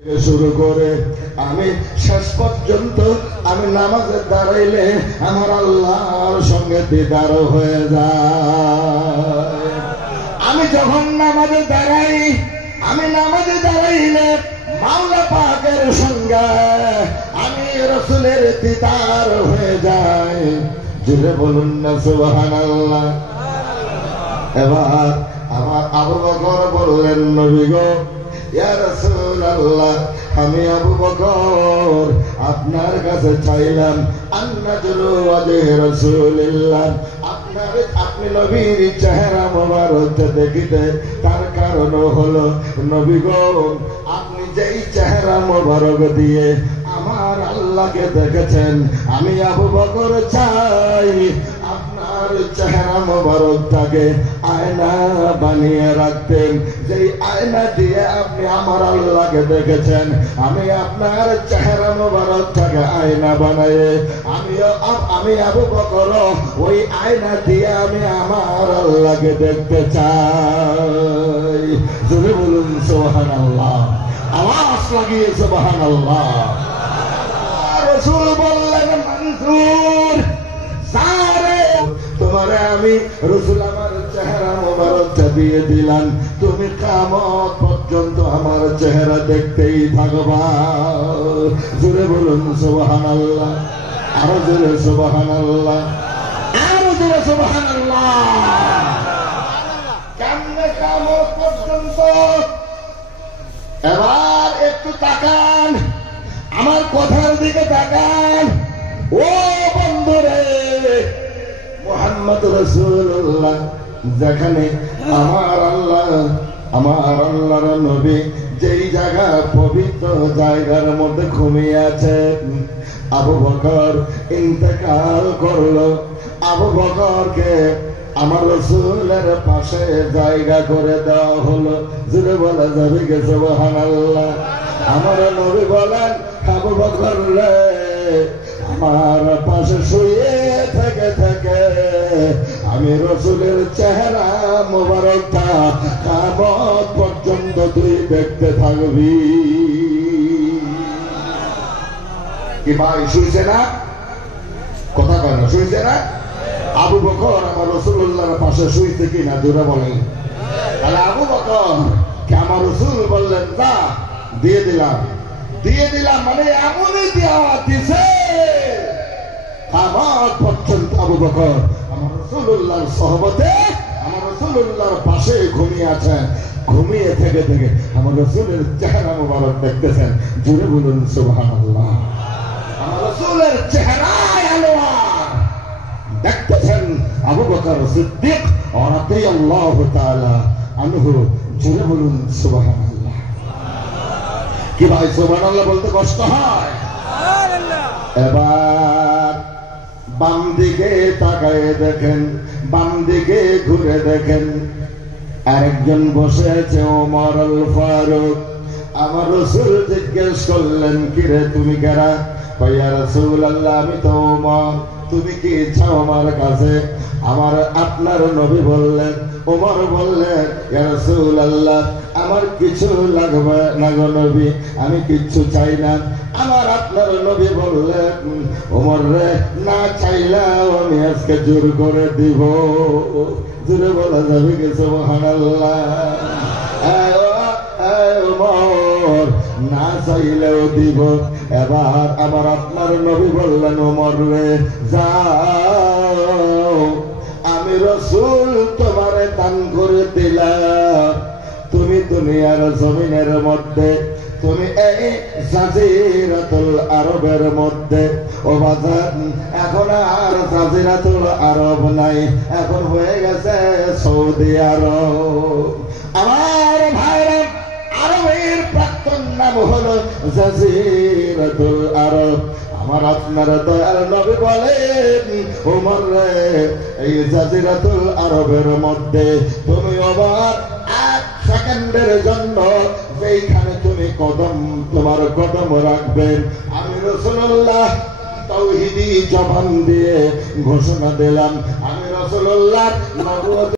শুরু করে আমি শেষ পর্যন্ত আমি নামাজে দাঁড়াইলে আমার আল্লাহর সঙ্গে দিদার হয়ে যায়। আমি যখন নামাজে দাঁড়াই, আমি নামাজে দাঁড়াইলে মাওলা পাকের সঙ্গে আমি রাসূলের দিদার হয়ে যাই। জুড়ে বলুন না সুবহানাল্লাহ। এবার আমার আবু বকর বললেন, নবী গো, ইয়া রাসূলুল্লাহ, আমি আবু বকর আপনার কাছে চাইলাম আন্নাজুরু ওয়াজহি রাসূলিল্লাহ, আপনি নবীর চেহারা মোবারক দেখিতে। তার কারণ হলো নবী গো, আপনি যেই চেহারা মোবারক দিয়ে আমার আল্লাহকে দেখেছেন, আমি আবু বকর চাই আপনার চেহারা মোবারকটাকে আয়না বানিয়ে রাখতেন। যেই আয়না দিয়ে আপনি আমার আল্লাহকে দেখেছেন, আমি আপনার চেহারা মোবারকটাকে আয়না বানায়ে আমি আবু বকর ওই আয়না দিয়ে আমি আমার আল্লাহকে দেখতে চাই। জোরে বলুন সুবহানাল্লাহ, আওয়াজ লাগিয়ে সুবহানাল্লাহ। রাসূল বললেন, মনসুর সারে তোমারে আমি রাসূল আমার চেহারা মোবারকটা দিয়ে দিলাম, তুমি কিয়ামত পর্যন্ত আমার চেহারা দেখতেই থাকবা। জোরে বলুন সুবহানাল্লাহ, আরো জোরে সুবহানাল্লাহ, আরো জোরে সুবহানাল্লাহ। কেমনে কিয়ামত পর্যন্ত? এবার একটু তাকান, আমার কথার দিকে তাকান। ও বন্ধুরে, মুহাম্মদ রাসূলুল্লাহ যেখানে আমার আল্লাহর নবী যেই জায়গা পবিত্র জায়গার মধ্যে ঘুমিয়ে আছে, আবু বকর ইন্তেকাল করলো। আবু বকরকে আমার রাসূলের পাশে জায়গা করে দেওয়া হলো। জুড়ে বলা যাবে কে সুবহানাল্লাহ। আমার নবী বলেন, আবু বকর রে, আমার পাশে শুয়ে থেকে থেকে আমি রাসূলের চেহারা মোবারকটা কিয়ামত পর্যন্ত তুই দেখতে থাকবি। কি ভাই শুইছে না? কথা কয় না, শুইছে না? আবু বকর আমার রাসূলুল্লাহর পাশে শুইছে কিনা জোরে বলেন। তাহলে আবু বকর কে আমার রাসূল বললেন, যা দিয়ে দিলাম মানে এমনই দেওয়া দিছে কিয়ামত পর্যন্ত আবু বকর আমার রাসূলুল্লাহর সহবতে আমার রাসূলুল্লাহর পাশে ঘুমিয়ে আছেন। ঘুমিয়ে থেকে থেকে আমার রাসূলের চেহারা মোবারক দেখতেছেন। জোরে বলুন সুবহানাল্লাহ। আমার রাসূলের চেহারায় আলোয়ার দেখতেছেন আবু বকর সিদ্দিক রাদিয়াল্লাহু তাআলা আনহু। জোরে বলুন সুবহানাল্লাহ। কি ভাই সুবহানাল্লাহ বলতে কষ্ট হয়? এবার বাম দিকে তাকায় দেখেন, বাম দিকে ঘুরে দেখেন, আরেকজন বসে আছে ওমর আল ফারুক। আমার রাসূল জিজ্ঞেস করলেন, কিরে তুমি কারা? ইয়া রাসূলুল্লাহ, আমি তো ওমর। তুমি কি চাও আমার কাছে? আপনার নবী বললেন, ওমর বললেন, ইয়া রাসূলুল্লাহ, আমার কিছু লাগবে না গো নবী, আমি কিচ্ছু চাই না। আপনার নবী বললেন, ওমর রে, না চাইলেও আমি আজকে জোর করে দিব। জোরে বলা যাবে কি সুবহানাল্লাহ? ওমর, না চাইলেও দিব। এবার আপনার নবী বললেন, ওমর রে, যাও, আমি রাসূল তোমারে দান করে দিলাম। তুমি দুনিয়ার জমিনের মধ্যে, তুমি এই জাজিরাতুল আরবের মধ্যে, ও বাজার এখন আর জাজিরাতুল আরব নাই, এখন হয়ে গেছে সৌদি আরব। আমার ভাইরা, আরবের প্রাক্তন নাম হলো জাজিরাতুল আরব। আমার আপনার দয়াল নবী বলেন, ওমর রে, এই জাজিরাতুল আরবের মধ্যে তুমি আবার এক সেকেন্ডের জন্য যেইখানে তুমি তোমার কদম রাখবেন, আমি রাসূলুল্লাহ তাওহীদি জবান দিয়ে ঘোষণা দিলাম, আমি রাসূলুল্লাহ